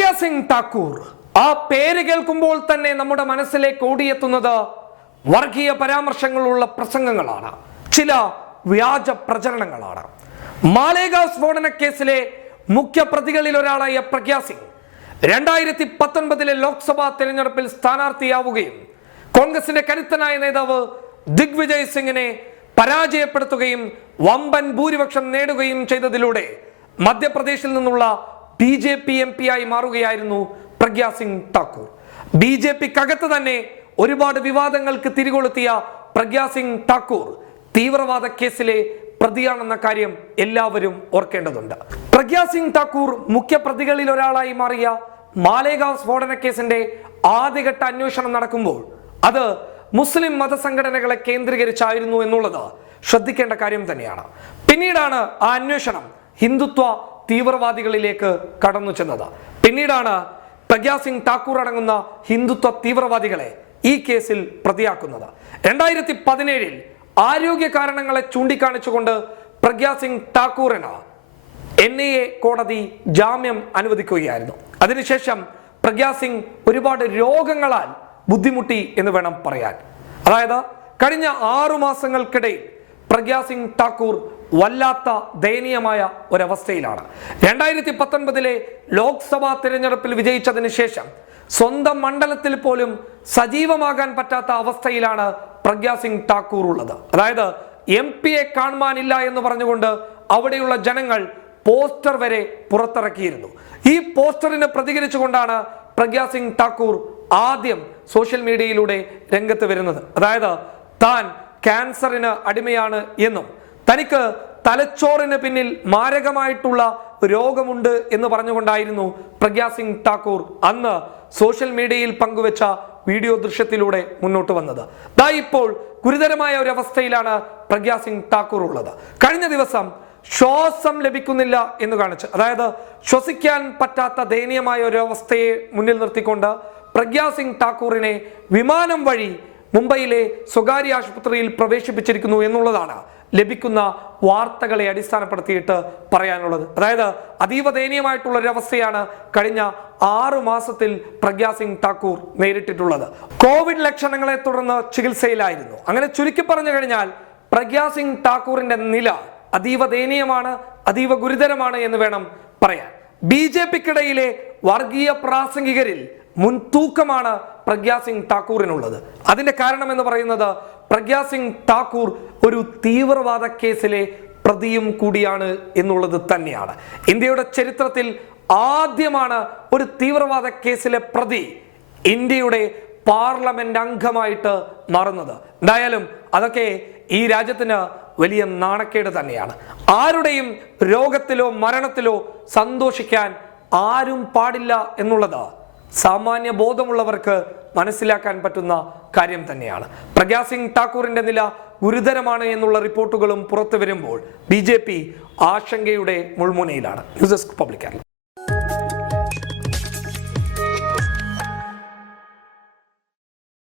പ്രഗ്യ സിംഗ് താക്കൂർ. ആ പേര് കേൾക്കുമ്പോൾ തന്നെ നമ്മുടെ മനസ്സിലേക്ക് ഓടിയെത്തുന്നത് വർഗീയ പരാമർശങ്ങളുള്ള പ്രസംഗങ്ങളാണ്. ചില വ്യാജ പ്രചരണങ്ങളാണ്. മാലേഗ സ്ഫോടന കേസിലെ മുഖ്യ പ്രതികളിൽ ഒരാളായ പ്രഗ്യ സിംഗ് രണ്ടായിരത്തി പത്തൊൻപതിലെ ലോക്സഭാ തെരഞ്ഞെടുപ്പിൽ സ്ഥാനാർത്ഥിയാവുകയും കോൺഗ്രസിന്റെ കരുത്തനായ നേതാവ് ദിഗ്വിജയ് സിംഗിനെ പരാജയപ്പെടുത്തുകയും വമ്പൻ ഭൂരിപക്ഷം നേടുകയും ചെയ്തതിലൂടെ മധ്യപ്രദേശിൽ നിന്നുള്ള B J P M P ആയി മാറുകയായിരുന്നു പ്രഗ്യാ സിംഗ് താക്കൂർ. ബി ജെ പിക്കകത്ത് തന്നെ ഒരുപാട് വിവാദങ്ങൾക്ക് തിരികൊളുത്തിയ പ്രഗ്യാ സിംഗ് താക്കൂർ തീവ്രവാദ കേസിലെ പ്രതിയാണെന്ന കാര്യം എല്ലാവരും ഓർക്കേണ്ടതുണ്ട്. പ്രഗ്യാ സിംഗ് താക്കൂർ മുഖ്യ പ്രതികളിൽ ഒരാളായി മാറിയ മാലേഗാവ് സ്ഫോടന കേസിന്റെ ആദ്യഘട്ട അന്വേഷണം നടക്കുമ്പോൾ അത് മുസ്ലിം മതസംഘടനകളെ കേന്ദ്രീകരിച്ചായിരുന്നു എന്നുള്ളത് ശ്രദ്ധിക്കേണ്ട കാര്യം തന്നെയാണ്. പിന്നീടാണ് ആ അന്വേഷണം ഹിന്ദുത്വ തീവ്രവാദികളിലേക്ക് കടന്നു ചെന്നത്. പിന്നീടാണ് പ്രഗ്യാ സിംഗ് ഠാക്കൂർ അടങ്ങുന്ന ഹിന്ദുത്വ തീവ്രവാദികളെ ഈ കേസിൽ പ്രതിയാക്കുന്നത്. രണ്ടായിരത്തി പതിനേഴിൽ ആരോഗ്യ കാരണങ്ങളെ ചൂണ്ടിക്കാണിച്ചുകൊണ്ട് പ്രഗ്യാ സിംഗ് ഠാക്കൂറിന് എൻ ഐ എ കോടതി ജാമ്യം അനുവദിക്കുകയായിരുന്നു. അതിനുശേഷം പ്രഗ്യാ സിംഗ് ഒരുപാട് രോഗങ്ങളാൽ ബുദ്ധിമുട്ടി എന്ന് വേണം പറയാൻ. അതായത് കഴിഞ്ഞ ആറു മാസങ്ങൾക്കിടയിൽ പ്രഗ്യാ സിംഗ് ഠാക്കൂർ വല്ലാത്ത ദയനീയമായ ഒരവസ്ഥയിലാണ്. രണ്ടായിരത്തി പത്തൊൻപതിലെ ലോക്സഭാ തിരഞ്ഞെടുപ്പിൽ വിജയിച്ചതിന് ശേഷം സ്വന്തം മണ്ഡലത്തിൽ പോലും സജീവമാകാൻ പറ്റാത്ത അവസ്ഥയിലാണ് പ്രഗ്യാ സിംഗ് ഉള്ളത്. അതായത് എം പിയെ കാണുവാനില്ല എന്ന് പറഞ്ഞുകൊണ്ട് അവിടെയുള്ള ജനങ്ങൾ പോസ്റ്റർ വരെ പുറത്തിറക്കിയിരുന്നു. ഈ പോസ്റ്ററിന് പ്രതികരിച്ചുകൊണ്ടാണ് പ്രഗ്യാ സിംഗ് ആദ്യം സോഷ്യൽ മീഡിയയിലൂടെ രംഗത്ത് വരുന്നത്. അതായത് താൻ ക്യാൻസറിന് അടിമയാണ് എന്നും. തനിക്ക് തലച്ചോറിന് പിന്നിൽ മാരകമായിട്ടുള്ള രോഗമുണ്ട് എന്ന് പറഞ്ഞുകൊണ്ടായിരുന്നു പ്രഗ്യാ സിംഗ് ഠാക്കൂർ അന്ന് സോഷ്യൽ മീഡിയയിൽ പങ്കുവച്ച വീഡിയോ ദൃശ്യത്തിലൂടെ മുന്നോട്ട് വന്നത്. ദാ ഇപ്പോൾ ഗുരുതരമായ ഒരു അവസ്ഥയിലാണ് പ്രഗ്യാ സിംഗ് ഠാക്കൂർ ഉള്ളത്. കഴിഞ്ഞ ദിവസം ശ്വാസം ലഭിക്കുന്നില്ല എന്ന് കാണിച്ച് അതായത് ശ്വസിക്കാൻ പറ്റാത്ത ദയനീയമായ ഒരു അവസ്ഥയെ മുന്നിൽ നിർത്തിക്കൊണ്ട് പ്രഗ്യാ സിംഗ് ഠാക്കൂറിനെ വിമാനം വഴി മുംബൈയിലെ സ്വകാര്യ ആശുപത്രിയിൽ പ്രവേശിപ്പിച്ചിരിക്കുന്നു എന്നുള്ളതാണ് ലഭിക്കുന്ന വാർത്തകളെ അടിസ്ഥാനപ്പെടുത്തിയിട്ട് പറയാനുള്ളത്. അതായത് അതീവ ദയനീയമായിട്ടുള്ള ഒരവസ്ഥയാണ് കഴിഞ്ഞ ആറു മാസത്തിൽ പ്രഗ്യാ സിംഗ് ഠാക്കൂർ നേരിട്ടിട്ടുള്ളത്. കോവിഡ് ലക്ഷണങ്ങളെ തുടർന്ന് ചികിത്സയിലായിരുന്നു. അങ്ങനെ ചുരുക്കി പറഞ്ഞു കഴിഞ്ഞാൽ പ്രഗ്യാ സിംഗ് ഠാക്കൂറിന്റെ നില അതീവ ദയനീയമാണ് അതീവ ഗുരുതരമാണ് എന്ന് വേണം പറയാൻ. ബി ജെ പിക്കിടയിലെ വർഗീയ പ്രാസംഗികരിൽ മുൻതൂക്കമാണ് പ്രഗ്യാ സിംഗ് താക്കൂറിനുള്ളത്. അതിന്റെ കാരണം എന്ന് പറയുന്നത് പ്രഗ്യാ സിംഗ് താക്കൂർ ഒരു തീവ്രവാദ കേസിലെ പ്രതിയും കൂടിയാണ് എന്നുള്ളത് തന്നെയാണ്. ഇന്ത്യയുടെ ചരിത്രത്തിൽ ആദ്യമാണ് ഒരു തീവ്രവാദ കേസിലെ പ്രതി ഇന്ത്യയുടെ പാർലമെന്റ് അംഗമായിട്ട് മാറുന്നത്. എന്തായാലും അതൊക്കെ ഈ രാജ്യത്തിന് വലിയ നാണക്കേട് തന്നെയാണ്. ആരുടെയും രോഗത്തിലോ മരണത്തിലോ സന്തോഷിക്കാൻ ആരും പാടില്ല എന്നുള്ളത് സാമാന്യ ബോധമുള്ളവർക്ക് മനസ്സിലാക്കാൻ പറ്റുന്ന കാര്യം തന്നെയാണ്. പ്രഗ്യാ സിംഗ് ഠാക്കൂറിന്റെ നില ഗുരുതരമാണ് എന്നുള്ള റിപ്പോർട്ടുകളും പുറത്തു വരുമ്പോൾ ബി ആശങ്കയുടെ മുൾമുനയിലാണ്. News desk public